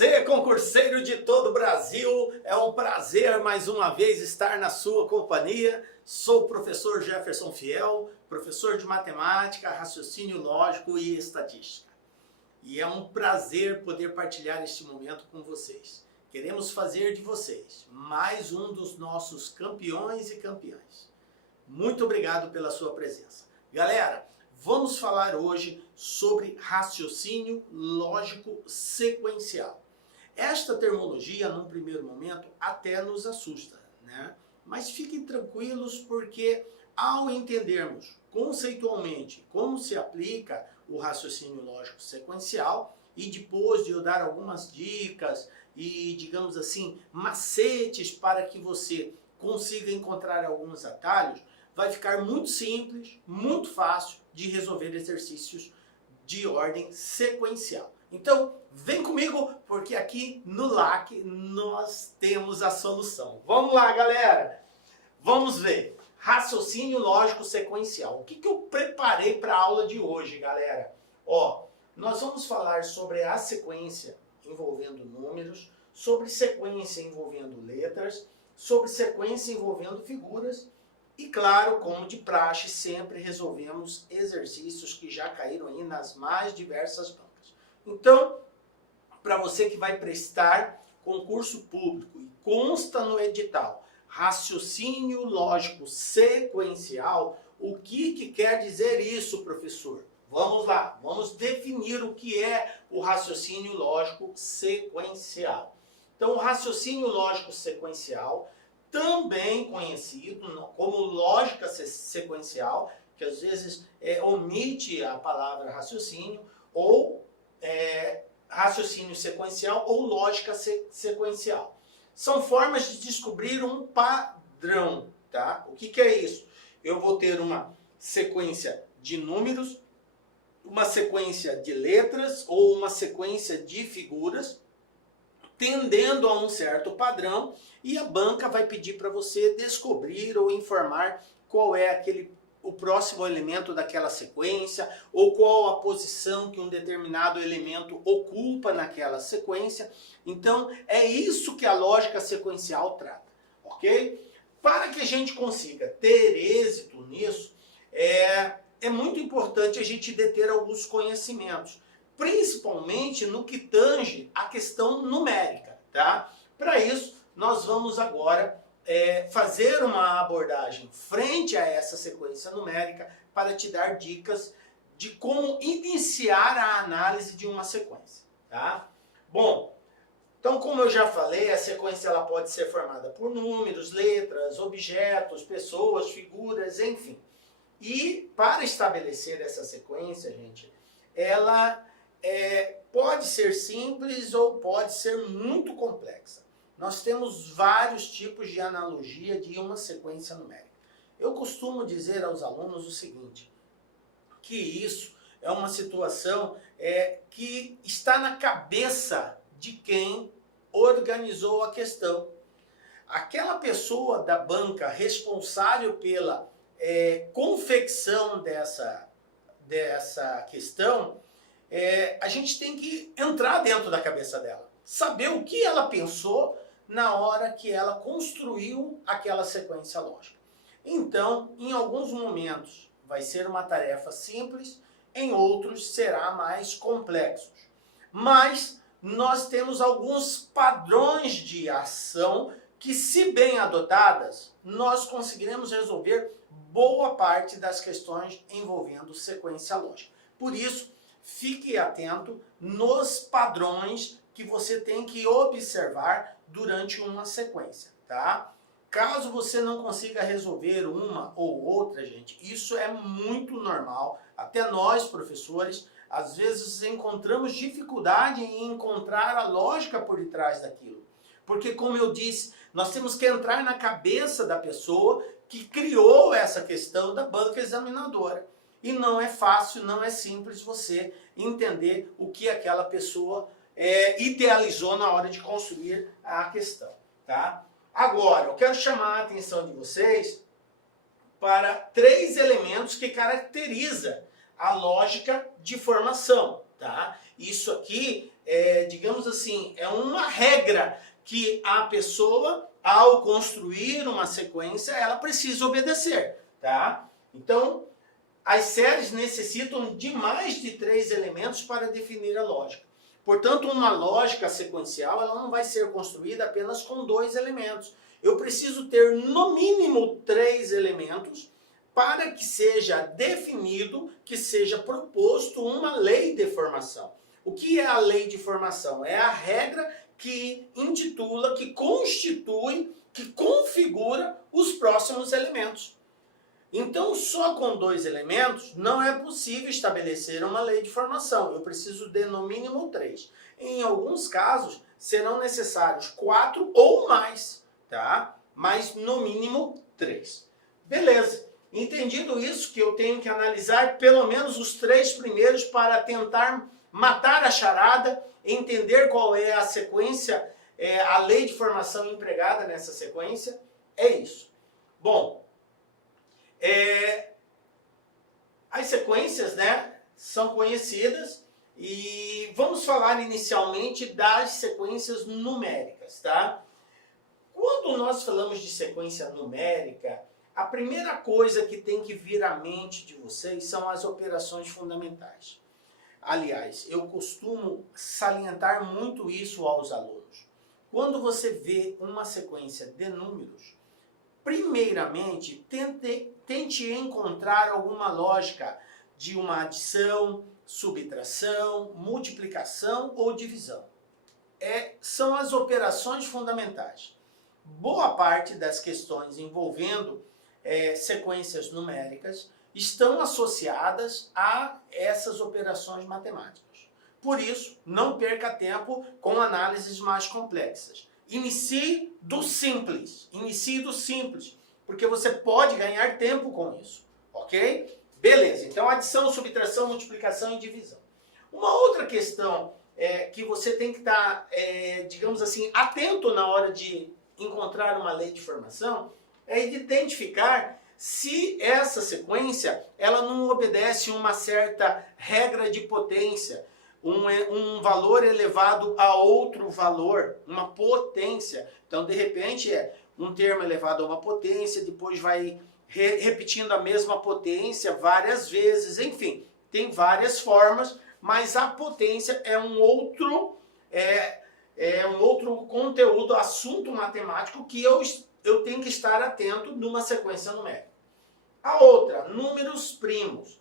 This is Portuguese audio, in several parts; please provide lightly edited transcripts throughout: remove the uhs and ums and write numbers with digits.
você, concurseiro de todo o Brasil, é um prazer mais uma vez estar na sua companhia. Sou o professor Jefferson Fiel, professor de matemática, raciocínio lógico e estatística. E é um prazer poder partilhar este momento com vocês. Queremos fazer de vocês mais um dos nossos campeões e campeãs. Muito obrigado pela sua presença. Galera, vamos falar hoje sobre raciocínio lógico sequencial. Esta terminologia, num primeiro momento, até nos assusta, né? Mas fiquem tranquilos porque ao entendermos conceitualmente como se aplica o raciocínio lógico sequencial e depois de eu dar algumas dicas e, digamos assim, macetes para que você consiga encontrar alguns atalhos, vai ficar muito simples, muito fácil de resolver exercícios de ordem sequencial. Então, vem comigo, porque aqui no LAC nós temos a solução. Vamos lá, galera! Vamos ver. Raciocínio lógico sequencial. O que eu preparei para a aula de hoje, galera? Ó, nós vamos falar sobre a sequência envolvendo números, sobre sequência envolvendo letras, sobre sequência envolvendo figuras. E claro, como de praxe, sempre resolvemos exercícios que já caíram aí nas mais diversas bancas. Então, para você que vai prestar concurso público e consta no edital, raciocínio lógico sequencial, o que quer dizer isso, professor? Vamos lá, vamos definir o que é o raciocínio lógico sequencial. Então, o raciocínio lógico sequencial, também conhecido como lógica sequencial, que às vezes omite a palavra raciocínio, ou raciocínio sequencial ou lógica sequencial. São formas de descobrir um padrão, tá? O que é isso? Eu vou ter uma sequência de números, uma sequência de letras ou uma sequência de figuras, tendendo a um certo padrão, e a banca vai pedir para você descobrir ou informar qual é o próximo elemento daquela sequência, ou qual a posição que um determinado elemento ocupa naquela sequência. Então, é isso que a lógica sequencial trata, ok? Para que a gente consiga ter êxito nisso, é muito importante a gente deter alguns conhecimentos, principalmente no que tange a questão numérica, tá? Para isso, nós vamos agora fazer uma abordagem frente a essa sequência numérica para te dar dicas de como iniciar a análise de uma sequência, tá? Bom, então como eu já falei, a sequência ela pode ser formada por números, letras, objetos, pessoas, figuras, enfim. E para estabelecer essa sequência, gente, ela pode ser simples ou pode ser muito complexa. Nós temos vários tipos de analogia de uma sequência numérica. Eu costumo dizer aos alunos o seguinte, que isso é uma situação que está na cabeça de quem organizou a questão. Aquela pessoa da banca responsável pela confecção dessa questão, a gente tem que entrar dentro da cabeça dela, saber o que ela pensou na hora que ela construiu aquela sequência lógica. Então, em alguns momentos vai ser uma tarefa simples, em outros será mais complexo. Mas nós temos alguns padrões de ação que, se bem adotadas, nós conseguiremos resolver boa parte das questões envolvendo sequência lógica. Por isso, fique atento nos padrões que você tem que observar durante uma sequência, tá? Caso você não consiga resolver uma ou outra, gente, isso é muito normal. Até nós, professores, às vezes encontramos dificuldade em encontrar a lógica por detrás daquilo. Porque, como eu disse, nós temos que entrar na cabeça da pessoa que criou essa questão da banca examinadora. E não é fácil, não é simples você entender o que aquela pessoa idealizou na hora de construir a questão, tá? Agora, eu quero chamar a atenção de vocês para 3 elementos que caracterizam a lógica de formação, tá? Isso aqui digamos assim, é uma regra que a pessoa, ao construir uma sequência, ela precisa obedecer, tá? Então, as séries necessitam de mais de 3 elementos para definir a lógica. Portanto, uma lógica sequencial ela não vai ser construída apenas com 2 elementos. Eu preciso ter no mínimo 3 elementos para que seja definido, que seja proposto uma lei de formação. O que é a lei de formação? É a regra que intitula, que constitui, que configura os próximos elementos. Então, só com 2 elementos não é possível estabelecer uma lei de formação. Eu preciso de no mínimo 3. Em alguns casos, serão necessários 4 ou mais, tá? Mas no mínimo 3. Beleza. Entendido isso, que eu tenho que analisar pelo menos os 3 primeiros para tentar matar a charada, entender qual é a sequência, a lei de formação empregada nessa sequência. É isso. Bom, as sequências, né, são conhecidas e vamos falar inicialmente das sequências numéricas, tá? Quando nós falamos de sequência numérica, a primeira coisa que tem que vir à mente de vocês são as operações fundamentais. Aliás, eu costumo salientar muito isso aos alunos. Quando você vê uma sequência de números, primeiramente, tente encontrar alguma lógica de uma adição, subtração, multiplicação ou divisão. São as operações fundamentais. Boa parte das questões envolvendo sequências numéricas estão associadas a essas operações matemáticas. Por isso, não perca tempo com análises mais complexas. Inicie do simples, porque você pode ganhar tempo com isso, ok? Beleza, então adição, subtração, multiplicação e divisão. Uma outra questão que você tem que estar, digamos assim, atento na hora de encontrar uma lei de formação é de identificar se essa sequência ela não obedece uma certa regra de potência, um valor elevado a outro valor, uma potência. Então, de repente, um termo elevado a uma potência, depois vai repetindo a mesma potência várias vezes, enfim, tem várias formas, mas a potência é um outro conteúdo, assunto matemático que eu tenho que estar atento numa sequência numérica. A outra, números primos.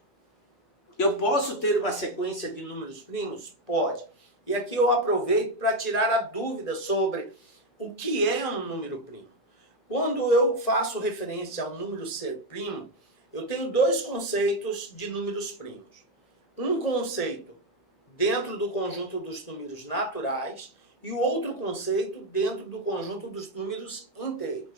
Eu posso ter uma sequência de números primos? Pode. E aqui eu aproveito para tirar a dúvida sobre o que é um número primo. Quando eu faço referência ao número ser primo, eu tenho 2 conceitos de números primos. Um conceito dentro do conjunto dos números naturais e o outro conceito dentro do conjunto dos números inteiros.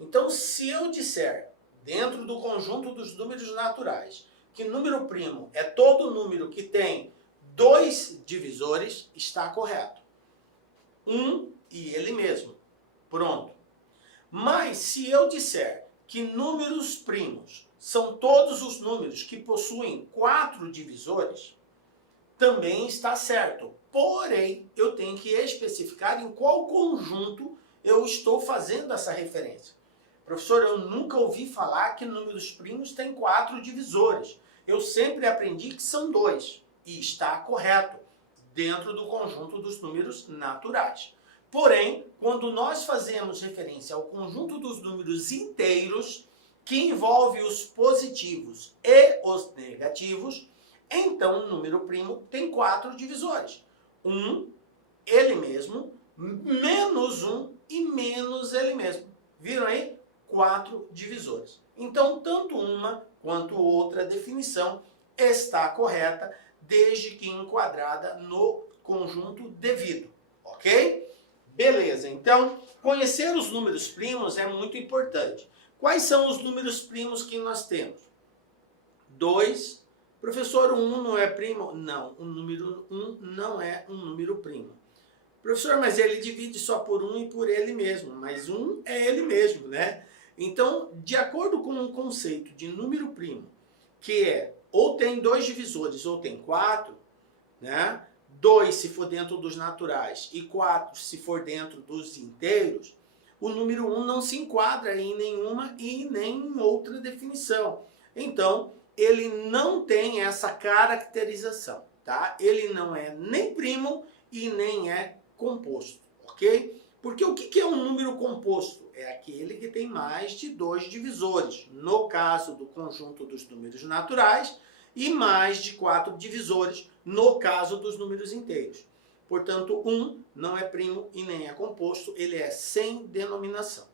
Então, se eu disser dentro do conjunto dos números naturais que número primo é todo número que tem 2 divisores, está correto. 1 e ele mesmo. Pronto. Mas se eu disser que números primos são todos os números que possuem 4 divisores, também está certo. Porém, eu tenho que especificar em qual conjunto eu estou fazendo essa referência. Professor, eu nunca ouvi falar que números primos têm 4 divisores. Eu sempre aprendi que são 2. E está correto, dentro do conjunto dos números naturais. Porém, quando nós fazemos referência ao conjunto dos números inteiros, que envolve os positivos e os negativos, então o número primo tem 4 divisores. 1, ele mesmo, menos 1 e menos ele mesmo. Viram aí? 4 divisores. Então, tanto uma quanto outra definição está correta, desde que enquadrada no conjunto devido, ok? Beleza, então, conhecer os números primos é muito importante. Quais são os números primos que nós temos? 2. Professor, o 1 não é primo? Não, o número 1 não é um número primo. Professor, mas ele divide só por 1 e por ele mesmo. Mas 1 é ele mesmo, né? Então, de acordo com o conceito de número primo, que é ou tem 2 divisores ou tem 4, né? 2 se for dentro dos naturais e 4 se for dentro dos inteiros, o número 1 não se enquadra em nenhuma e nem em outra definição. Então, ele não tem essa caracterização, tá? Ele não é nem primo e nem é composto, ok? Porque o que é um número composto? É aquele que tem mais de 2 divisores, no caso do conjunto dos números naturais, e mais de 4 divisores, no caso dos números inteiros. Portanto, 1 não é primo e nem é composto, ele é sem denominação.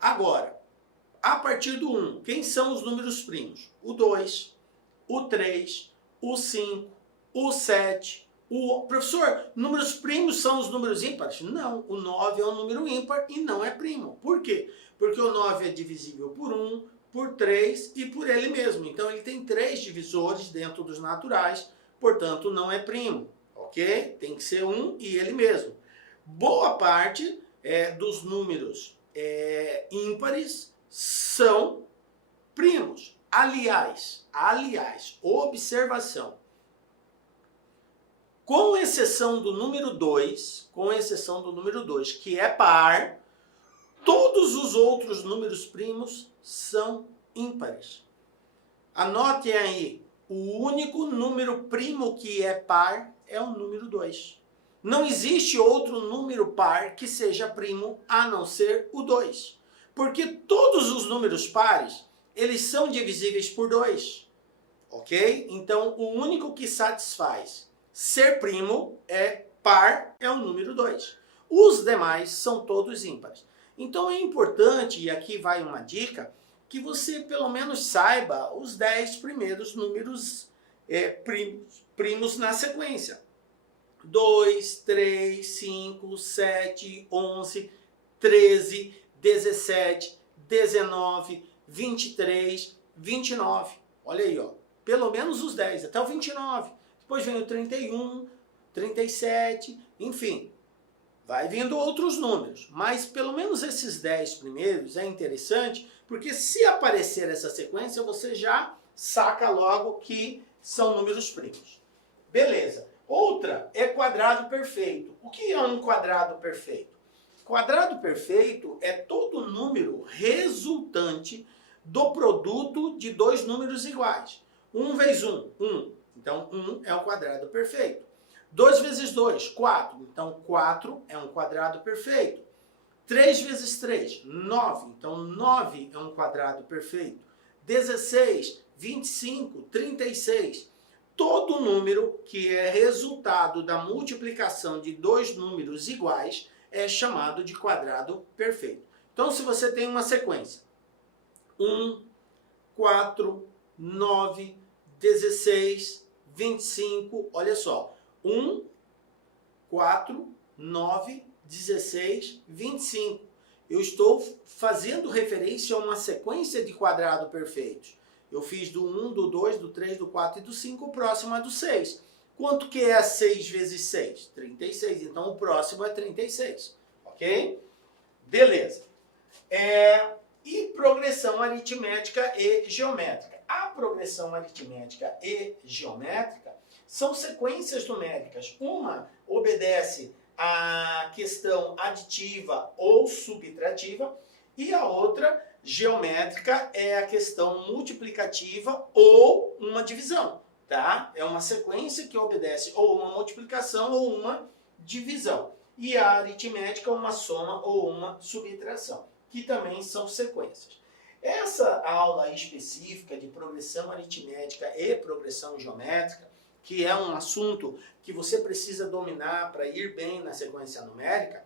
Agora, a partir do 1, quem são os números primos? O 2, o 3, o 5, o 7, Professor, números primos são os números ímpares? Não, o 9 é um número ímpar e não é primo. Por quê? Porque o 9 é divisível por 1, por 3 e por ele mesmo. Então ele tem 3 divisores dentro dos naturais, portanto não é primo, ok? Tem que ser 1 e ele mesmo. Boa parte dos números ímpares são primos. Aliás, observação. Com exceção do número 2, que é par, todos os outros números primos são ímpares. Anotem aí, o único número primo que é par é o número 2. Não existe outro número par que seja primo a não ser o 2. Porque todos os números pares, eles são divisíveis por 2. Ok? Então, o único que satisfaz ser primo é par, é o número 2. Os demais são todos ímpares. Então é importante, e aqui vai uma dica, que você pelo menos saiba os 10 primeiros números primos na sequência. 2, 3, 5, 7, 11, 13, 17, 19, 23, 29. Olha aí, ó. Pelo menos os 10, até o 29. Depois vem o 31, 37, enfim. Vai vindo outros números. Mas pelo menos esses 10 primeiros é interessante, porque se aparecer essa sequência, você já saca logo que são números primos. Beleza. Outra é quadrado perfeito. O que é um quadrado perfeito? Quadrado perfeito é todo número resultante do produto de 2 números iguais. 1 vezes 1, 1. Então, 1 é um quadrado perfeito. 2 vezes 2, 4. Então, 4 é um quadrado perfeito. 3 vezes 3, 9. Então, 9 é um quadrado perfeito. 16, 25, 36. Todo número que é resultado da multiplicação de 2 números iguais é chamado de quadrado perfeito. Então, se você tem uma sequência, 1, 4, 9, 16, 25, olha só, 1, 4, 9, 16, 25. Eu estou fazendo referência a uma sequência de quadrado perfeitos. Eu fiz do 1, do 2, do 3, do 4 e do 5, o próximo é do 6. Quanto que é 6 vezes 6? 36. Então, o próximo é 36. Ok? Beleza. E progressão aritmética e geométrica. A progressão aritmética e geométrica são sequências numéricas. Uma obedece à questão aditiva ou subtrativa e a outra, geométrica, é a questão multiplicativa ou uma divisão. Tá? É uma sequência que obedece ou uma multiplicação ou uma divisão. E a aritmética, uma soma ou uma subtração, que também são sequências. Essa aula específica de progressão aritmética e progressão geométrica, que é um assunto que você precisa dominar para ir bem na sequência numérica,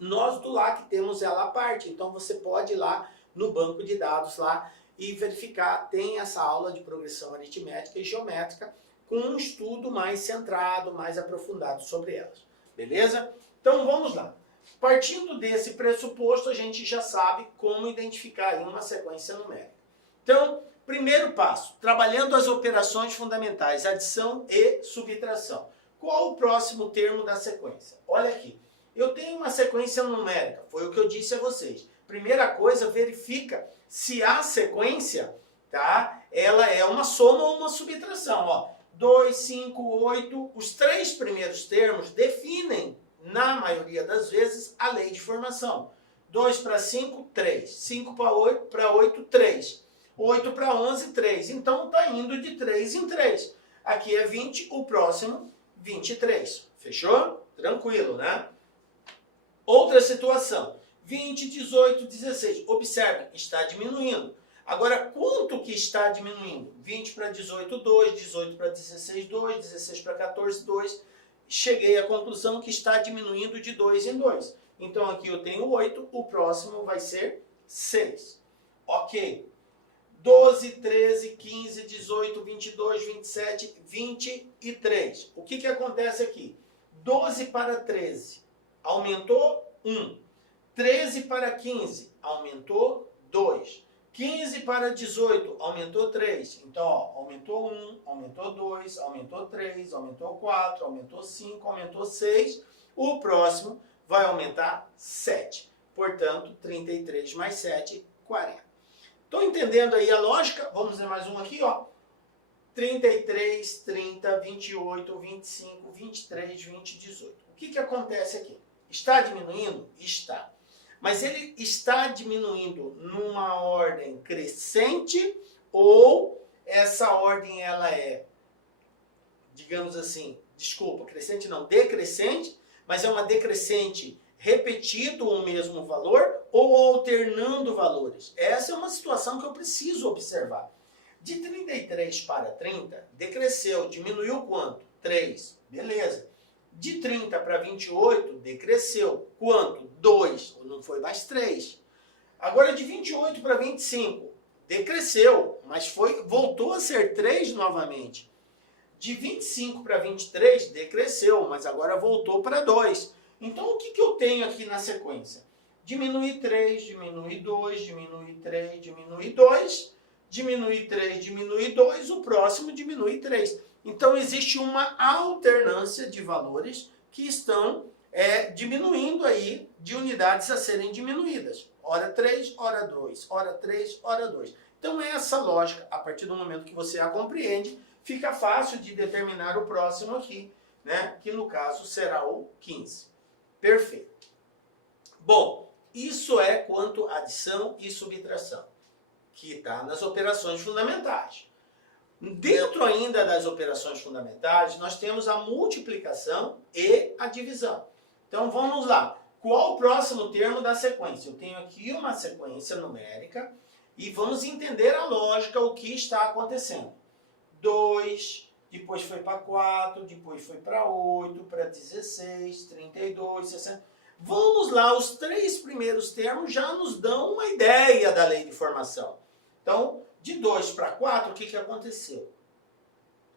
nós do LAC temos ela à parte. Então você pode ir lá no banco de dados lá e verificar, tem essa aula de progressão aritmética e geométrica com um estudo mais centrado, mais aprofundado sobre elas. Beleza? Então vamos lá. Partindo desse pressuposto, a gente já sabe como identificar uma sequência numérica. Então, primeiro passo, trabalhando as operações fundamentais, adição e subtração. Qual o próximo termo da sequência? Olha aqui, eu tenho uma sequência numérica, foi o que eu disse a vocês. Primeira coisa, verifica se a sequência, tá, ela é uma soma ou uma subtração. Ó, 2, 5, 8. Os três primeiros termos definem, na maioria das vezes, a lei de formação. 2 para 5, 3. 5 para 8, 3. 8 para 11, 3. Então está indo de 3 em 3. Aqui é 20, o próximo 23. Fechou? Tranquilo, né? Outra situação. 20, 18, 16. Observe, está diminuindo. Agora, quanto que está diminuindo? 20 para 18, 2. 18 para 16, 2. 16 para 14, 2. Cheguei à conclusão que está diminuindo de 2 em 2. Então, aqui eu tenho 8. O próximo vai ser 6. Ok. 12, 13, 15, 18, 22, 27, 23. O que acontece aqui? 12 para 13, aumentou 1. 13 para 15, aumentou 2. 15 para 18, aumentou 3. Então, ó, aumentou 1, aumentou 2, aumentou 3, aumentou 4, aumentou 5, aumentou 6. O próximo vai aumentar 7. Portanto, 33 mais 7, 40. Estão entendendo aí a lógica? Vamos ver mais um aqui, ó. 33, 30, 28, 25, 23, 20, 18. O que acontece aqui? Está diminuindo? Está. Mas ele está diminuindo numa ordem crescente ou essa ordem ela é, digamos assim, desculpa, crescente não, decrescente, mas é uma decrescente repetido o mesmo valor ou alternando valores. Essa é uma situação que eu preciso observar. De 33 para 30, decresceu, diminuiu quanto? 3, beleza. De 30 para 28, decresceu. Quanto? 2, não foi mais 3. Agora de 28 para 25, decresceu, mas voltou a ser 3 novamente. De 25 para 23, decresceu, mas agora voltou para 2. Então o que eu tenho aqui na sequência? Diminui 3, diminui 2, diminui 3, diminui 2, diminui 3, diminui 2, o próximo diminui 3. Então existe uma alternância de valores que estão diminuindo aí de unidades a serem diminuídas. Hora 3, hora 2, hora 3, hora 2. Então essa lógica, a partir do momento que você a compreende, fica fácil de determinar o próximo aqui, né? Que no caso será o 15. Perfeito. Bom, isso é quanto à adição e subtração, que está nas operações fundamentais. Dentro ainda das operações fundamentais, nós temos a multiplicação e a divisão. Então vamos lá. Qual o próximo termo da sequência? Eu tenho aqui uma sequência numérica e vamos entender a lógica, o que está acontecendo. 2, depois foi para 4, depois foi para 8, para 16, 32, 60. Vamos lá, os três primeiros termos já nos dão uma ideia da lei de formação. Então, de 2 para 4, o que aconteceu?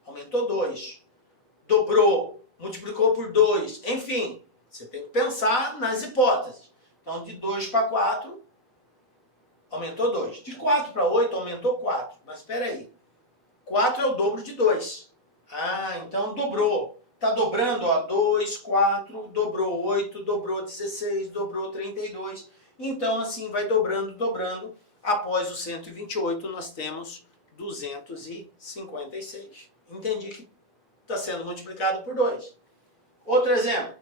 Aumentou 2, dobrou, multiplicou por 2, enfim, você tem que pensar nas hipóteses. Então, de 2 para 4, aumentou 2. De 4 para 8, aumentou 4. Mas espera aí, 4 é o dobro de 2. Ah, então dobrou. Está dobrando, ó, 2, 4, dobrou 8, dobrou 16, dobrou 32. Então, assim, vai dobrando, dobrando. Após o 128, nós temos 256. Entendi que está sendo multiplicado por 2. Outro exemplo.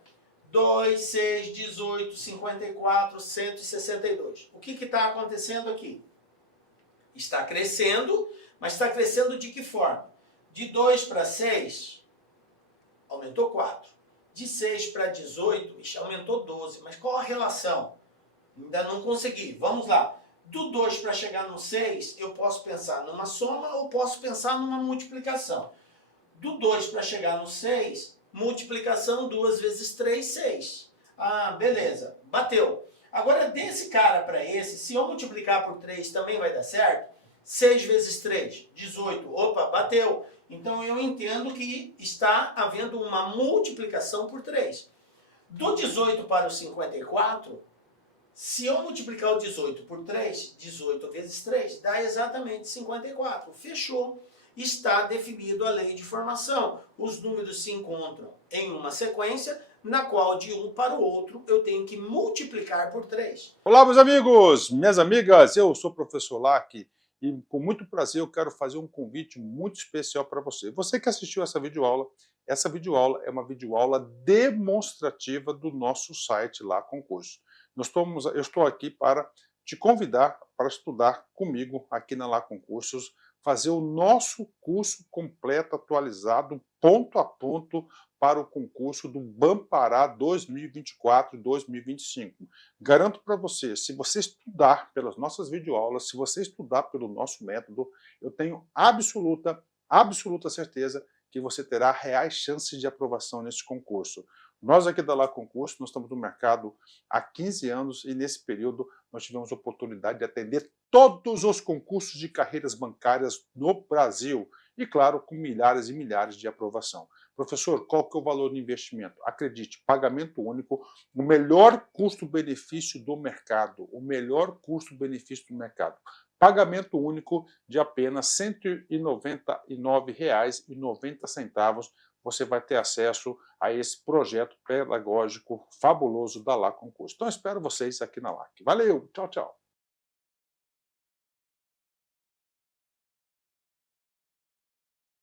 2, 6, 18, 54, 162. O que está acontecendo aqui? Está crescendo, mas está crescendo de que forma? De 2 para 6, aumentou 4. De 6 para 18, aumentou 12. Mas qual a relação? Ainda não consegui. Vamos lá. Do 2 para chegar no 6, eu posso pensar numa soma ou posso pensar numa multiplicação. Do 2 para chegar no 6, multiplicação 2 vezes 3, 6. Ah, beleza. Bateu. Agora, desse cara para esse, se eu multiplicar por 3 também vai dar certo? 6 vezes 3, 18. Opa, bateu. Então, eu entendo que está havendo uma multiplicação por 3. Do 18 para o 54... se eu multiplicar o 18 por 3, 18 vezes 3, dá exatamente 54. Fechou. Está definido a lei de formação. Os números se encontram em uma sequência, na qual de um para o outro eu tenho que multiplicar por 3. Olá, meus amigos, minhas amigas, eu sou o professor Lac e com muito prazer eu quero fazer um convite muito especial para você. Você que assistiu essa videoaula é uma videoaula demonstrativa do nosso site Lá Concurso. Eu estou aqui para te convidar para estudar comigo aqui na Lá Concursos, fazer o nosso curso completo, atualizado, ponto a ponto, para o concurso do Bampará 2024 e 2025. Garanto para você, se você estudar pelas nossas videoaulas, se você estudar pelo nosso método, eu tenho absoluta certeza que você terá reais chances de aprovação nesse concurso. Nós aqui da Lá Concurso, nós estamos no mercado há 15 anos e nesse período nós tivemos a oportunidade de atender todos os concursos de carreiras bancárias no Brasil e, claro, com milhares e milhares de aprovação. Professor, qual que é o valor do investimento? Acredite, pagamento único, o melhor custo-benefício do mercado, o melhor custo-benefício do mercado. Pagamento único de apenas R$ 199,90. Você vai ter acesso a esse projeto pedagógico fabuloso da Lá Concurso. Então, espero vocês aqui na LAC. Valeu, tchau, tchau.